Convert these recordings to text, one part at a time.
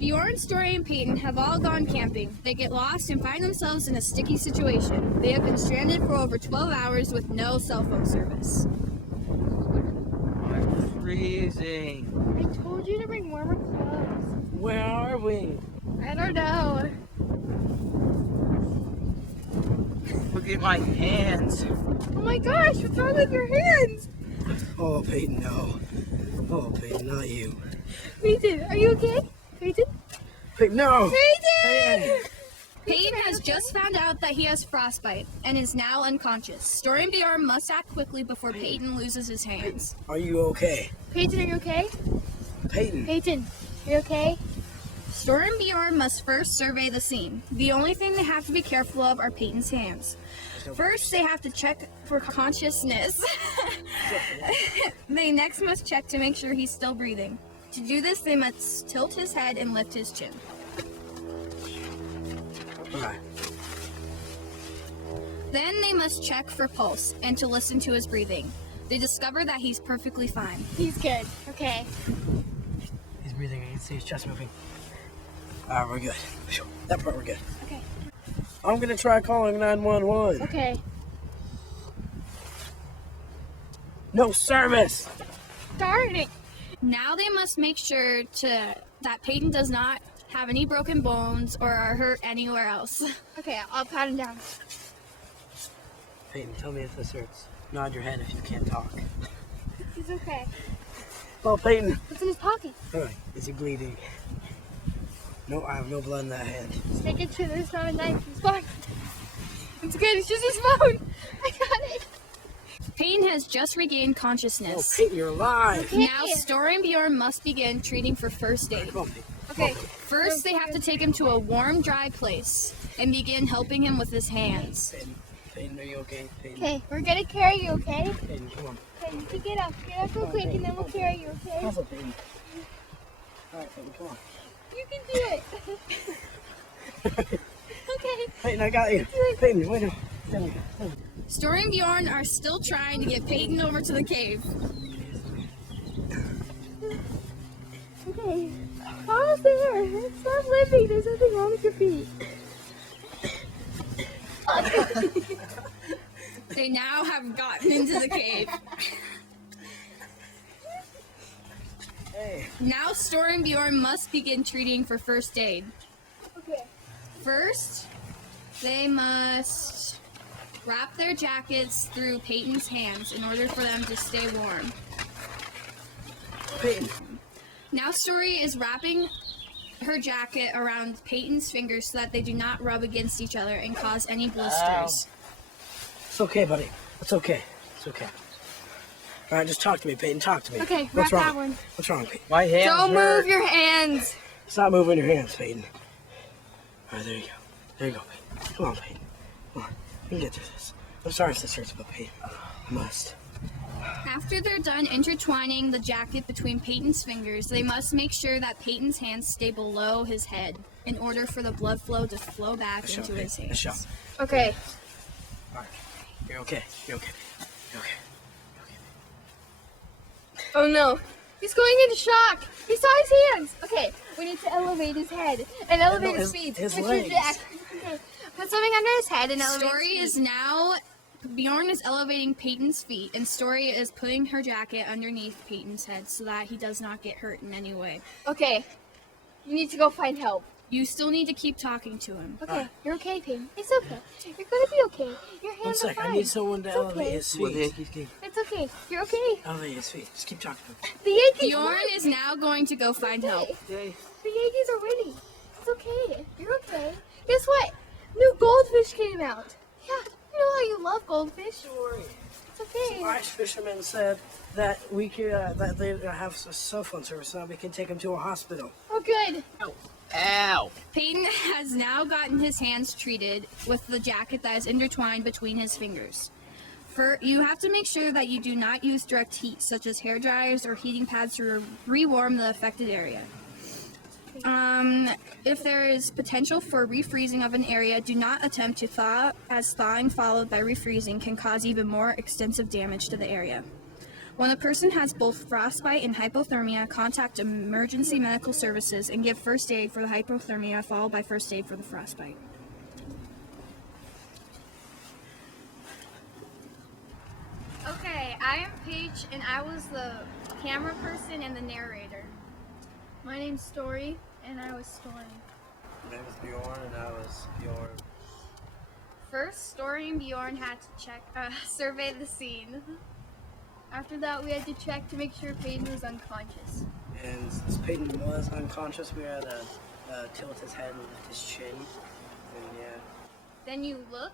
Bjorn, Stori, and Peyton have all gone camping. They get lost and find themselves in a sticky situation. They have been stranded for over 12 hours with no cell phone service. I'm freezing. I told you to bring warmer clothes. Where are we? I don't know. Look at my hands. Oh my gosh, what's wrong with your hands? Oh, Peyton, no. Oh, Peyton, not you. Peyton, are you okay? Peyton? Peyton, no! Peyton! Peyton has just found out that he has frostbite and is now unconscious. Stori and Bjorn must act quickly before Peyton loses his hands. Are you okay? Peyton, are you okay? Peyton. Peyton, are you okay? Stori and Bjorn must first survey the scene. The only thing they have to be careful of are Peyton's hands. First, they have to check for consciousness. They next must check to make sure he's still breathing. To do this, they must tilt his head and lift his chin. Alright. Then they must check for pulse and to listen to his breathing. They discover that he's perfectly fine. He's good. Okay. He's breathing. I can see his chest moving. Alright, we're good. That part we're good. Okay. I'm gonna try calling 911. Okay. No service! Darn it. Now they must make sure that Peyton does not have any broken bones or are hurt anywhere else. Okay, I'll pat him down. Peyton, tell me if this hurts. Nod your head if you can't talk. He's okay. Oh, Peyton. What's in his pocket? Alright, is he bleeding? No, I have no blood in that hand. Just making sure there's not a knife in his pocket. It's good, it's just his phone. I got it. Peyton has just regained Oh, consciousness. Peyton, you're alive! Okay. Now Stori and Bjorn must begin treating for first aid. Come on, Peyton. Okay. First, they have to take him to a warm, dry place and begin helping him with his hands. Peyton, Peyton, are you okay? Peyton, Okay, we're gonna carry you, okay? Peyton, come on. Okay, you can get up real quick, and then we'll carry you, okay? How's it, Peyton? Alright, Peyton, come on. You can do it. Okay. Peyton, I got you. Peyton, wait a minute. Stori and Bjorn are still trying to get Peyton over to the cave. Okay. Almost there. Stop limping. There's nothing wrong with your feet. They now have gotten into the cave. Hey. Now Stori and Bjorn must begin treating for first aid. Okay. First, they must wrap their jackets through Peyton's hands in order for them to stay warm. Peyton. Now Stori is wrapping her jacket around Peyton's fingers so that they do not rub against each other and cause any blisters. It's okay, buddy. It's okay. It's okay. Alright, just talk to me, Peyton. Talk to me. Okay, What's wrap wrong? that one. What's wrong, Peyton? My hands Don't hurt. move your hands. Stop moving your hands, Peyton. Alright, there you go. There you go, Peyton. Come on, Peyton. Come on. We can get through this. I'm sorry if this hurts, but Peyton, I must. After they're done intertwining the jacket between Peyton's fingers, they must make sure that Peyton's hands stay below his head in order for the blood flow to flow back Let's show, into his Peyton. hands. Let's show. Okay. Alright. You're okay. You're okay. You're okay. Oh no. He's going into shock. He saw his hands. Okay, we need to elevate his head and elevate his feet. his Push legs. back. Okay. Put something under his head and elevate Stori his is feet. now, Bjorn is elevating Peyton's feet, and Stori is putting her jacket underneath Peyton's head so that he does not get hurt in any way. Okay. You need to go find help. You still need to keep talking to him. Okay, you're okay, Peyton. It's okay. You're gonna be okay. Your hands 1 are sec. fine. I need someone to It's elevate okay. his Well, feet. Yankees game. It's okay. You're okay. Elevate his feet. Just keep talking to him. The Yankees Bjorn won. is now going to go find help. Yay. The Yankees are winning. It's okay. You're okay. Guess what? New goldfish came out. Yeah, you know how you love goldfish. Don't worry. It's okay. Irish fishermen said that we could, that they have a cell phone service, so we can take them to a hospital. Oh, good. Ow! Peyton has now gotten his hands treated with the jacket that is intertwined between his fingers. You have to make sure that you do not use direct heat, such as hair dryers or heating pads to rewarm the affected area. If there is potential for refreezing of an area, do not attempt to thaw, as thawing followed by refreezing can cause even more extensive damage to the area. When a person has both frostbite and hypothermia, contact emergency medical services and give first aid for the hypothermia, followed by first aid for the frostbite. Okay, I am Paige, and I was the camera person and the narrator. My name's Stori, and I was Stori. My name is Bjorn, and I was Bjorn. First, Stori and Bjorn had to survey the scene. After that, we had to check to make sure Peyton was unconscious. And since Peyton was unconscious, we had to tilt his head and lift his chin. And yeah. Then you look.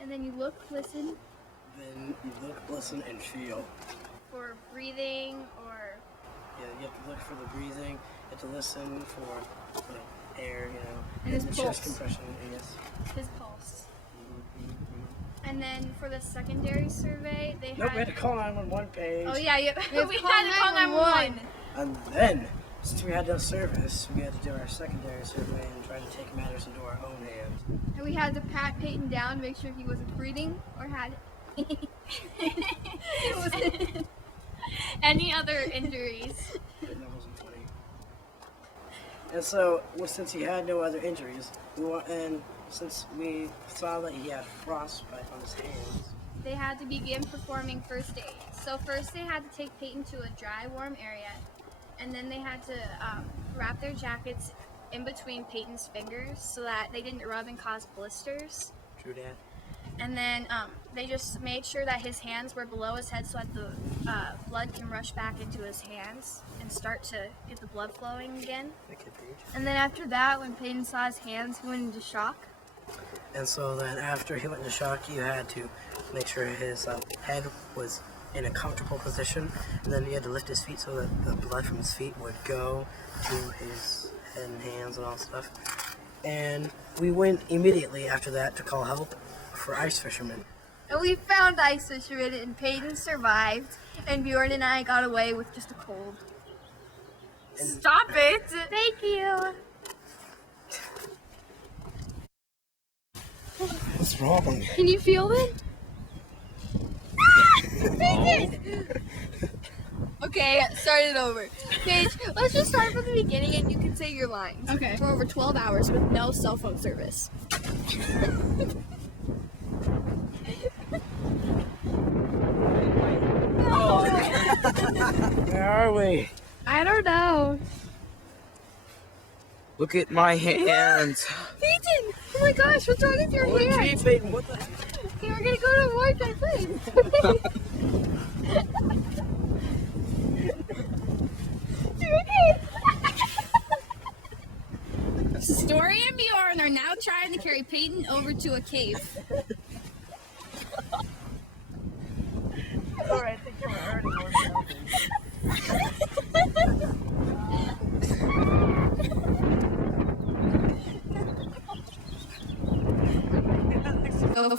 And then you look, listen Then you look, listen, and feel. for breathing or Yeah, you have to look for the breathing. You have to listen for air, you know. And his the pulse. chest compression, yes. his pulse. And then for the secondary survey, they Nope, had. we had to call 911 Paige. Oh yeah, yeah. We had to call 911. And then, since we had no service, we had to do our secondary survey and try to take matters into our own hands. And we had to pat Peyton down, make sure he wasn't breathing or had Any other injuries? That wasn't funny. And so, well, since he had no other injuries, and since we saw that he had frostbite on his hands, they had to begin performing first aid. So first they had to take Peyton to a dry, warm area, and then they had to wrap their jackets in between Peyton's fingers so that they didn't rub and cause blisters. true that. And then they just made sure that his hands were below his head so that the blood can rush back into his hands and start to get the blood flowing again. Thank you, Paige. And then after that, when Peyton saw his hands, he went into shock. And so then after he went into shock, you had to make sure his head was in a comfortable position, and then you had to lift his feet so that the blood from his feet would go to his head and hands and all stuff. And we went immediately after that to call help for ice fishermen. And we found ice fishermen, and Peyton survived, and Bjorn and I got away with just a cold. Stop it! Thank you. What's wrong? Can you feel it? Okay, start it over. Paige, let's just start from the beginning and you can say your lines. Okay. For over 12 hours with no cell phone service. Where are we? I don't know. Look at my hands. Peyton! Oh my gosh, what's wrong with your hands? Peyton, what the? Okay, we're gonna go to a Wi-Fi place. You're okay. Stori and Bjorn are now trying to carry Peyton over to a cave. Alright, I think you're hurting So